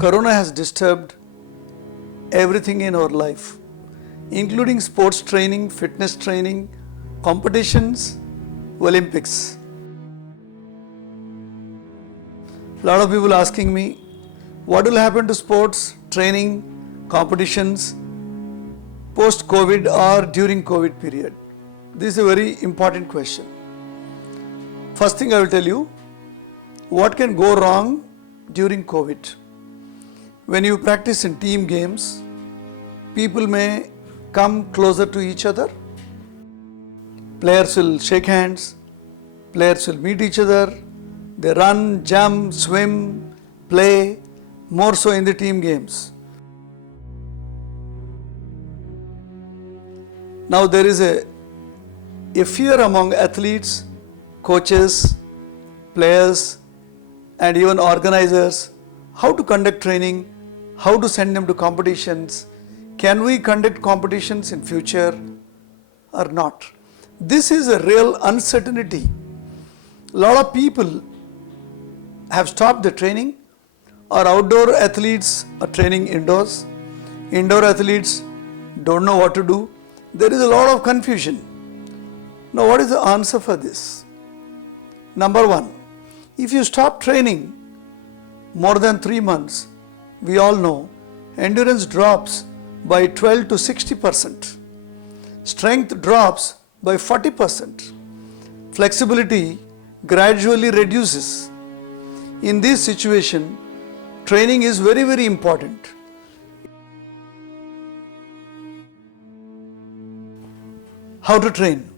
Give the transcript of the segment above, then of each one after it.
Corona has disturbed everything in our life, including sports training, fitness training, competitions, Olympics. A lot of people asking me, what will happen to sports, training, competitions post-COVID or during COVID period? This is a very important question. First thing I will tell you, what can go wrong during COVID? When you practice in team games, people may come closer to each other. Players will shake hands, players will meet each other, they run, jump, swim, play, more so in the team games. Now there is a fear among athletes, coaches, players, and even organizers, how to conduct training, how to send them to competitions, can we conduct competitions in future or not? This is a real uncertainty. A lot of people have stopped the training. Our outdoor athletes are training indoors. Indoor athletes don't know what to do. There is a lot of confusion. Now, what is the answer for this? Number one, if you stop training more than 3 months, we all know endurance drops by 12 to 60%. Strength drops by 40%. Flexibility gradually reduces. In this situation, training is very, very important. How to train?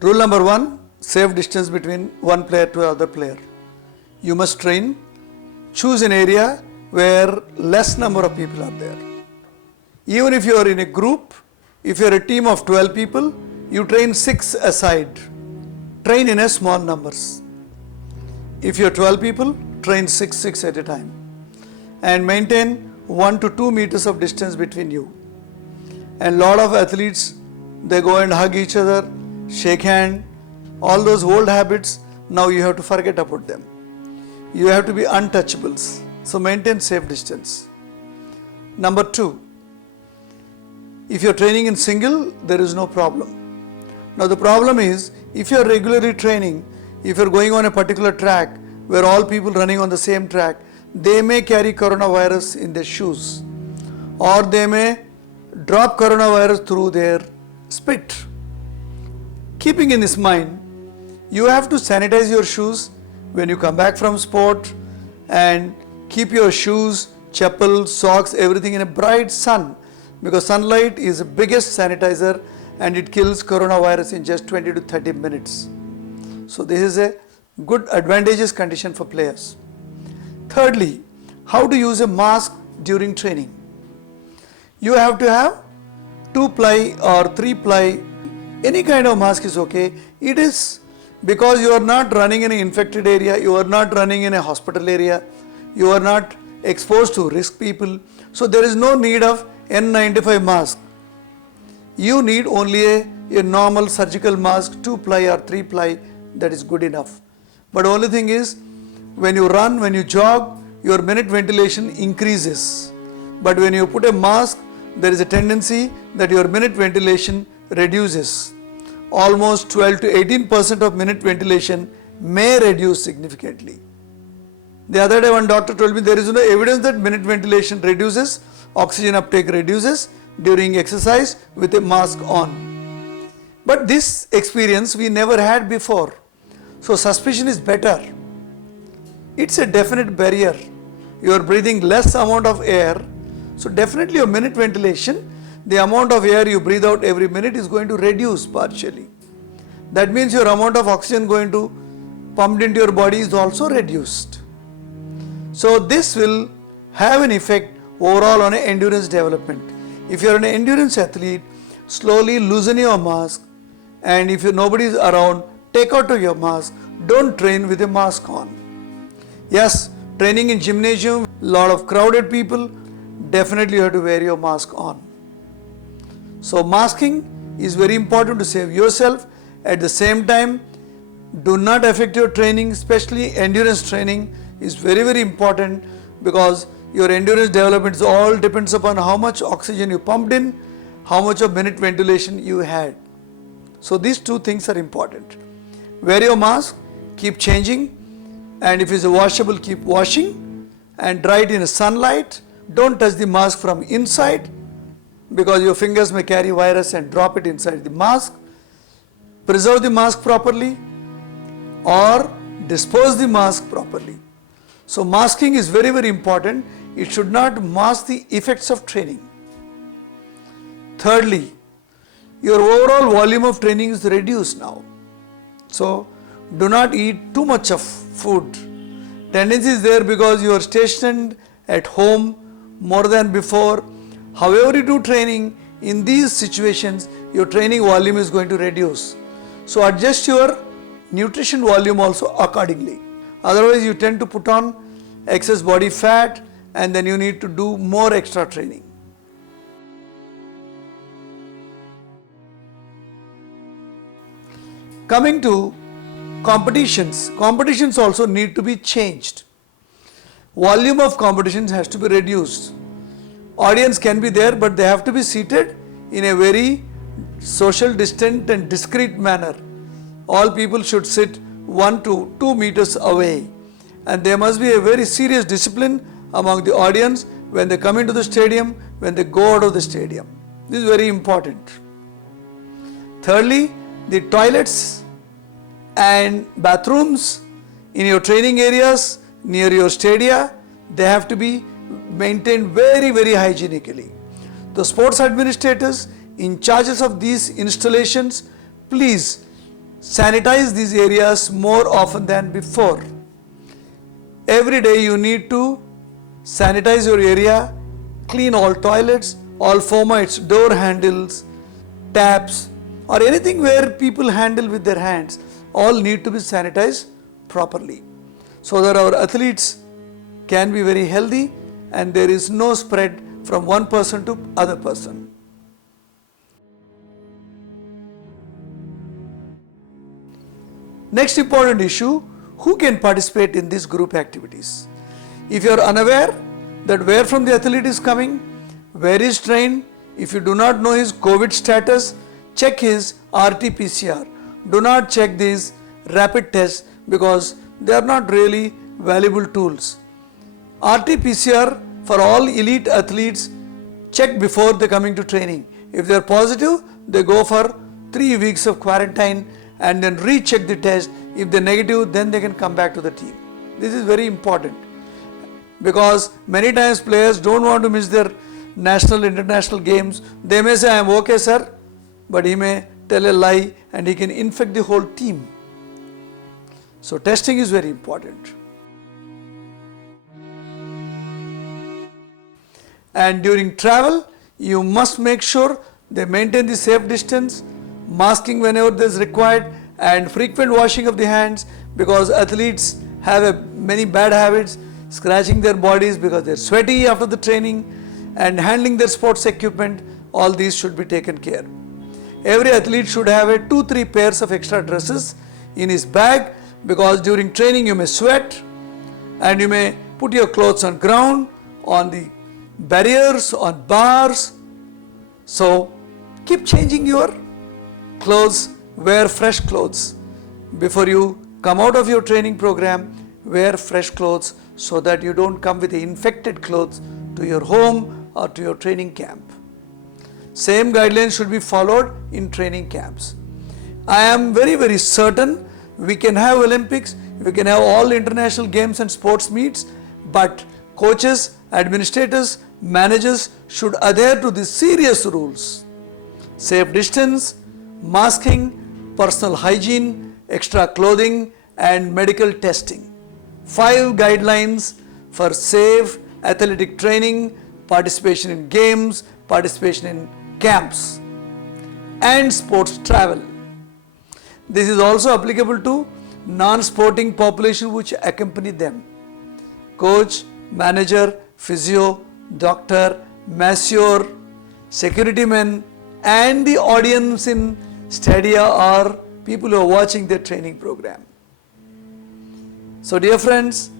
Rule number one, safe distance between one player to another player. You must train. Choose an area where less number of people are there. Even if you are in a group, if you are a team of 12 people, you train 6 aside. Train in a small numbers. If you are 12 people, train 6 at a time. And maintain 1 to 2 meters of distance between you. And lot of athletes, they go and hug each other, shake hand, all those old habits, now you have to forget about them. You have to be untouchables. So maintain safe distance. Number 2, if you are training in single, there is no problem. Now the problem is, if you are regularly training, if you are going on a particular track where all people running on the same track, they may carry coronavirus in their shoes, or they may drop coronavirus through their spit. Keeping in this mind, you have to sanitize your shoes when you come back from sport, and keep your shoes, chappal, socks, everything in a bright sun, because sunlight is the biggest sanitizer and it kills coronavirus in just 20 to 30 minutes. So this is a good advantageous condition for players. Thirdly, how to use a mask during training. You have to have 2-ply or 3-ply, any kind of mask is okay. It is because you are not running in an infected area, you are not running in a hospital area, you are not exposed to risk people. So there is no need of N95 mask. You need only a normal surgical mask, 2-ply or 3-ply, that is good enough. But only thing is, when you run, when you jog, your minute ventilation increases. But when you put a mask, there is a tendency that your minute ventilation reduces. Almost 12 to 18% of minute ventilation may reduce significantly. The other day one doctor told me there is no evidence that minute ventilation reduces, oxygen uptake reduces during exercise with a mask on. But this experience we never had before. So suspicion is better. It's a definite barrier. You are breathing less amount of air. So definitely your minute ventilation, the amount of air you breathe out every minute is going to reduce partially. That means your amount of oxygen going to pumped into your body is also reduced. So this will have an effect overall on endurance development. If you are an endurance athlete, slowly loosen your mask, and if nobody is around, take out your mask. Don't train with a mask on. Yes, training in gymnasium, lot of crowded people, definitely you have to wear your mask on. So masking is very important to save yourself. At the same time, do not affect your training, especially endurance training is very, very important, because Your endurance development all depends upon how much oxygen you pumped in, how much of minute ventilation you had. So these two things are important. Wear your mask, keep changing, and if it's a washable, keep washing and dry it in the sunlight. Don't touch the mask from inside because your fingers may carry virus and drop it inside the mask. Preserve the mask properly or dispose the mask properly. So masking is very, very important. It should not mask the effects of training. Thirdly, your overall volume of training is reduced now. So do not eat too much of food. Tendency is there because you are stationed at home more than before. However you do training, in these situations, your training volume is going to reduce. So adjust your nutrition volume also accordingly. Otherwise you tend to put on excess body fat and then you need to do more extra training. Coming to competitions, competitions also need to be changed. Volume of competitions has to be reduced. Audience can be there, but they have to be seated in a very social, distant and discreet manner. All people should sit 1 to 2 meters away, and there must be a very serious discipline among the audience when they come into the stadium, when they go out of the stadium. This is very important. Thirdly, the toilets and bathrooms in your training areas near your stadia, they have to be maintained very, very hygienically. The sports administrators in charges of these installations, please sanitize these areas more often than before. Every day you need to sanitize your area, clean all toilets, all formats, door handles, taps, or anything where people handle with their hands, all need to be sanitized properly so that our athletes can be very healthy and there is no spread from one person to other person. Next important issue, who can participate in these group activities? If you are unaware that where from the athlete is coming, where he is trained, if you do not know his COVID status, check his RT-PCR. Do not check these rapid tests because they are not really valuable tools. RT-PCR for all elite athletes, check before they coming to training. If they are positive, they go for 3 weeks of quarantine and then recheck the test. If they are negative, then they can come back to the team. This is very important because many times players don't want to miss their national, international games. They may say, I am okay sir, but he may tell a lie and he can infect the whole team. So testing is very important. And during travel, you must make sure they maintain the safe distance, masking whenever this is required, and frequent washing of the hands because athletes have many bad habits, scratching their bodies because they are sweaty after the training and handling their sports equipment. All these should be taken care. Every athlete should have 2-3 pairs of extra dresses in his bag because during training you may sweat and you may put your clothes on ground, on the barriers, on bars. So keep changing your clothes, wear fresh clothes. Before you come out of your training program, wear fresh clothes so that you don't come with the infected clothes to your home or to your training camp. Same guidelines should be followed in training camps. I am very, very certain we can have Olympics, we can have all international games and sports meets, but coaches, administrators, managers should adhere to these serious rules. Safe distance, masking, personal hygiene, extra clothing and medical testing. 5 guidelines for safe athletic training, participation in games, participation in camps and sports travel. This is also applicable to non-sporting population which accompany them. Coach, manager, physio, doctor, masseur, security men and the audience in stadia are people who are watching their training program. So dear friends,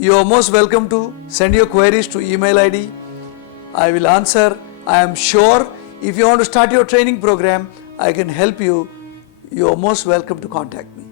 You are most welcome to send your queries to email ID. I will answer. I am sure if you want to start your training program, I can help you. You are most welcome to contact me.